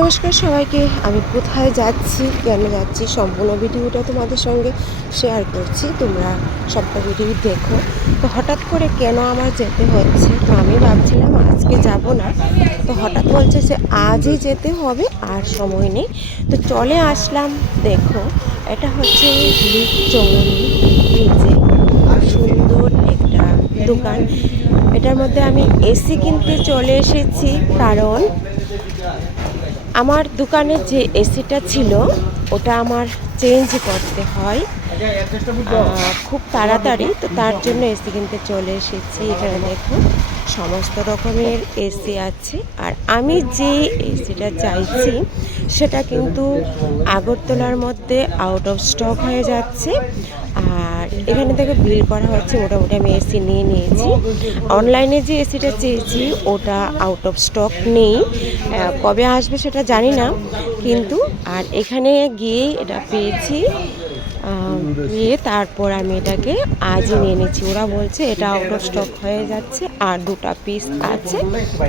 নমস্কার সবাইকে। আমি কোথায় যাচ্ছি, কেন যাচ্ছি, সম্পূর্ণ ভিডিওটা তোমাদের সঙ্গে শেয়ার করছি। তোমরা সবটা ভিডিও দেখো। তো হঠাৎ করে কেন আমার যেতে হচ্ছে, তো আমি ভাবছিলাম আজকে যাব না, তো হঠাৎ বলছে যে আজই যেতে হবে, আর সময় নেই। তো চলে আসলাম। দেখো, এটা হচ্ছে চৌমনি ব্রিজে সুন্দর একটা দোকান। এটার মধ্যে আমি এসি কিনতে চলে এসেছি, কারণ আমার দোকানে যে এসিটা ছিল ওটা আমার চেঞ্জ করতে হয় খুব তাড়াতাড়ি। তো তার জন্য এসি কিনতে চলে এসেছি। এখানে দেখো সমস্ত রকমের এসি আছে, আর আমি যে এসিটা চাইছি সেটা কিন্তু আগরতলার মধ্যে আউট অফ স্টক হয়ে যাচ্ছে। আর এখানে থেকে বিল করা হচ্ছে, মোটামুটি আমি এসি নিয়ে নিয়েছি। অনলাইনে যে এসিটা চেয়েছি ওটা আউট অফ স্টক নেই, কবে আসবে সেটা জানি না, কিন্তু আর এখানে গিয়ে এটা পেয়েছি। নিয়ে তারপর আমি এটাকে আজই নিয়ে নিচ্ছি। ওরা বলছে এটা আউট অফ স্টক হয়ে যাচ্ছে, আর 2টা পিস আছে,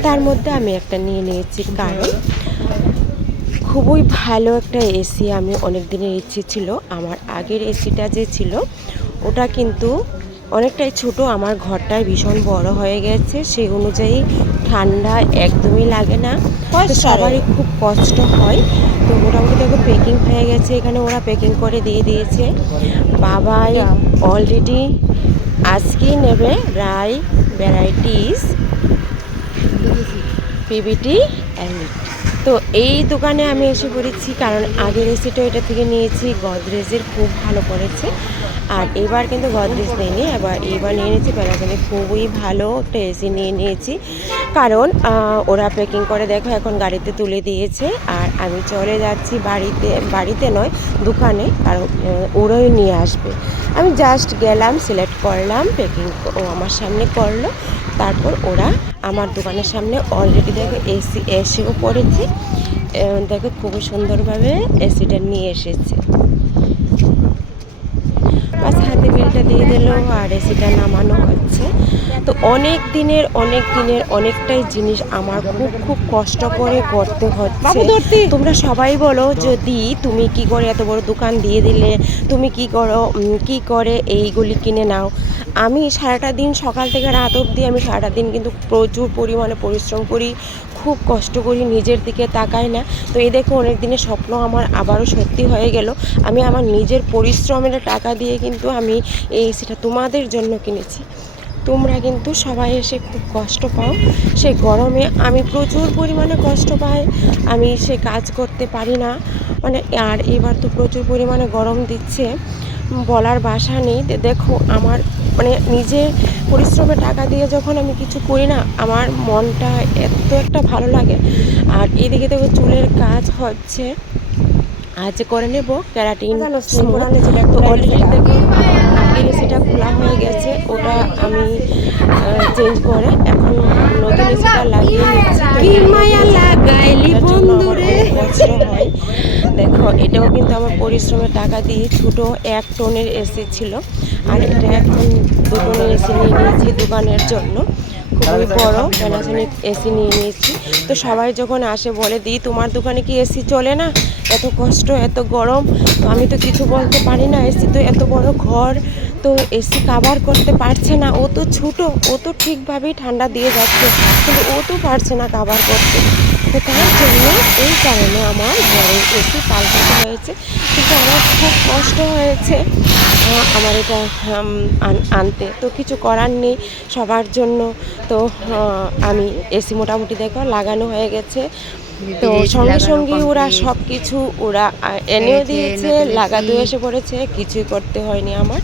তার মধ্যে আমি একটা নিয়ে নিয়েছি। কারণ খুবই ভালো একটা এসি, আমি অনেক দিনের ইচ্ছে ছিল। আমার আগের এসিটা যে ছিল ওটা কিন্তু অনেকটাই ছোট, আমার ঘরটায় ভীষণ বড় হয়ে গেছে, সেই অনুযায়ী ঠান্ডা একদমই লাগে না, তো সবারই খুব কষ্ট হয়। তো মোটামুটি দেখো প্যাকিং হয়ে গেছে, এখানে ওরা প্যাকিং করে দিয়ে দিয়েছে। বাবাই অলরেডি আজকেই নেবে রায় ভ্যারাইটিস পিবিটি এলিট। তো এই দোকানে আমি এসে পড়েছি, কারণ আগের এসিটা এটা থেকে নিয়েছি, গদরেজের খুব ভালো পড়েছে। আর এবার কিন্তু গদরেজ নেয়নি, এবার নিয়ে নিয়েছি প্যানাসোনিক, খুবই ভালো একটা এসি নিয়ে নিয়েছি। কারণ ওরা প্যাকিং করে দেখো এখন গাড়িতে তুলে দিয়েছে, আর আমি চলে যাচ্ছি বাড়িতে নয় দোকানে, কারণ ওরাই নিয়ে আসবে। আমি জাস্ট গেলাম, সিলেক্ট করলাম, প্যাকিং ও আমার সামনে করলো, তারপর ওরা আমার দোকানের সামনে অলরেডি দেখো এসি এসেও পড়েছে। দেখো খুবই সুন্দরভাবে এসিটা নিয়ে এসেছে। বাস হাতে বিলটা দিয়ে দিল, আর এসিটা নামানো হচ্ছে। তো অনেক দিনের অনেকটাই জিনিস আমার খুব কষ্ট করে করতে হচ্ছে। তোমরা সবাই বলো, যদি তুমি কি করে এত বড় দোকান দিয়ে দিলে, তুমি কি করে এইগুলি কিনে নাও। আমি সারাটা দিন, সকাল থেকে রাত অবধি আমি সারাটা দিন কিন্তু প্রচুর পরিমাণে পরিশ্রম করি, খুব কষ্ট করি, নিজের দিকে তাকাই না। তো এই দেখো অনেক দিনের স্বপ্ন আমার আবারও সত্যি হয়ে গেল। আমি আমার নিজের পরিশ্রমের টাকা দিয়ে কিন্তু আমি এই এসিটা তোমাদের জন্য কিনেছি। তোমরা কিন্তু সবাই এসে খুব কষ্ট পাও, সে গরমে আমি প্রচুর পরিমাণে কষ্ট পাই, আমি সে কাজ করতে পারি না মানে। আর এবার তো প্রচুর পরিমাণে গরম দিচ্ছে, বলার ভাষা নেই। দেখো আমার মানে নিজের পরিশ্রমের টাকা দিয়ে যখন আমি কিছু করি না, আমার মনটা এত একটা ভালো লাগে। আর এদিকে দেখো চুলের কাজ হচ্ছে, আজ করে নেব ক্যারাটিন স্মুথ। তো অলরেডি দেখো আগের এসিটা খোলা হয়ে গেছে, ওটা আমি চেঞ্জ করে এখন নতুন এসিটা লাগিয়ে নিচ্ছি। কষ্ট হয়। দেখো এটাও কিন্তু আমার পরিশ্রমের টাকা দিয়ে ছোট 1 টনের এসি ছিল, আর এটা এখন 2 টনের এসি নিয়ে নিয়েছি দোকানের জন্য। খুবই বড় প্যানাসোনিক এসি নিয়ে নিয়েছি। তো সবাই যখন আসে বলে, দিই তোমার দোকানে কি এসি চলে না, এত কষ্ট এত গরম। তো আমি তো কিছু বলতে পারি না, এসি তো এত বড় ঘর, তো এসি কাভার করতে পারছে না, ও তো ছোটো, ও তো ঠিকভাবেই ঠান্ডা দিয়ে যাচ্ছে, কিন্তু ও তো পারছে না কাভার করতে। তো তার জন্য এই কারণে আমার ঘরের এসি পাল্টাতে হয়েছে, কিন্তু আমার খুব কষ্ট হয়েছে আমার এটা আনতে। তো কিছু করার নেই সবার জন্য। তো আমি এসি মোটামুটি দেখো লাগানো হয়ে গেছে। তো সঙ্গে ওরা সব কিছু ওরা এনেও দিয়েছে, লাগাতেও এসে পড়েছে, কিছুই করতে হয়নি আমার।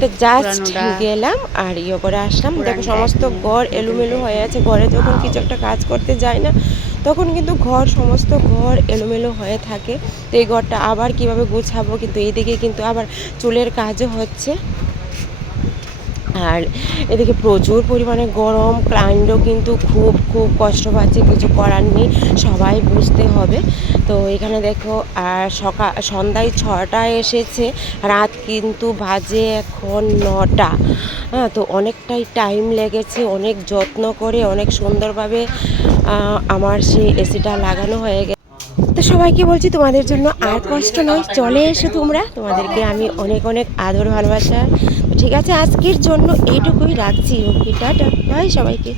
তো জাস্ট গেলাম আর করে আসলাম। দেখো সমস্ত ঘর এলোমেলো হয়ে আছে, ঘরে যখন কিছু একটা কাজ করতে যায় না তখন কিন্তু সমস্ত ঘর এলোমেলো হয়ে থাকে। তো এই ঘরটা আবার কিভাবে গুছাবো, কিন্তু এইদিকে কিন্তু আবার চুলের কাজও হচ্ছে। আর এদিকে প্রচুর পরিমাণে গরম, ক্লায়েন্টও কিন্তু খুব কষ্ট পাচ্ছে, কিছু করার নেই, সবাই বুঝতে হবে। তো এখানে দেখো আর সন্ধ্যায় 6টায় এসেছে, রাত কিন্তু বাজে এখন 9টা। হ্যাঁ, তো অনেকটাই টাইম লেগেছে, অনেক যত্ন করে অনেক সুন্দরভাবে আমার সেই এসিটা লাগানো হয়ে গেছে। তো সবাইকে বলছি তোমাদের জন্য আর কষ্ট নয়, চলে এসো তোমরা, তোমাদেরকে আমি অনেক অনেক আদর ভালোবাসা। তো ঠিক আছে, আজকের জন্য এইটুকুই রাখছি। ওকে, টাটা, বাই সবাইকে।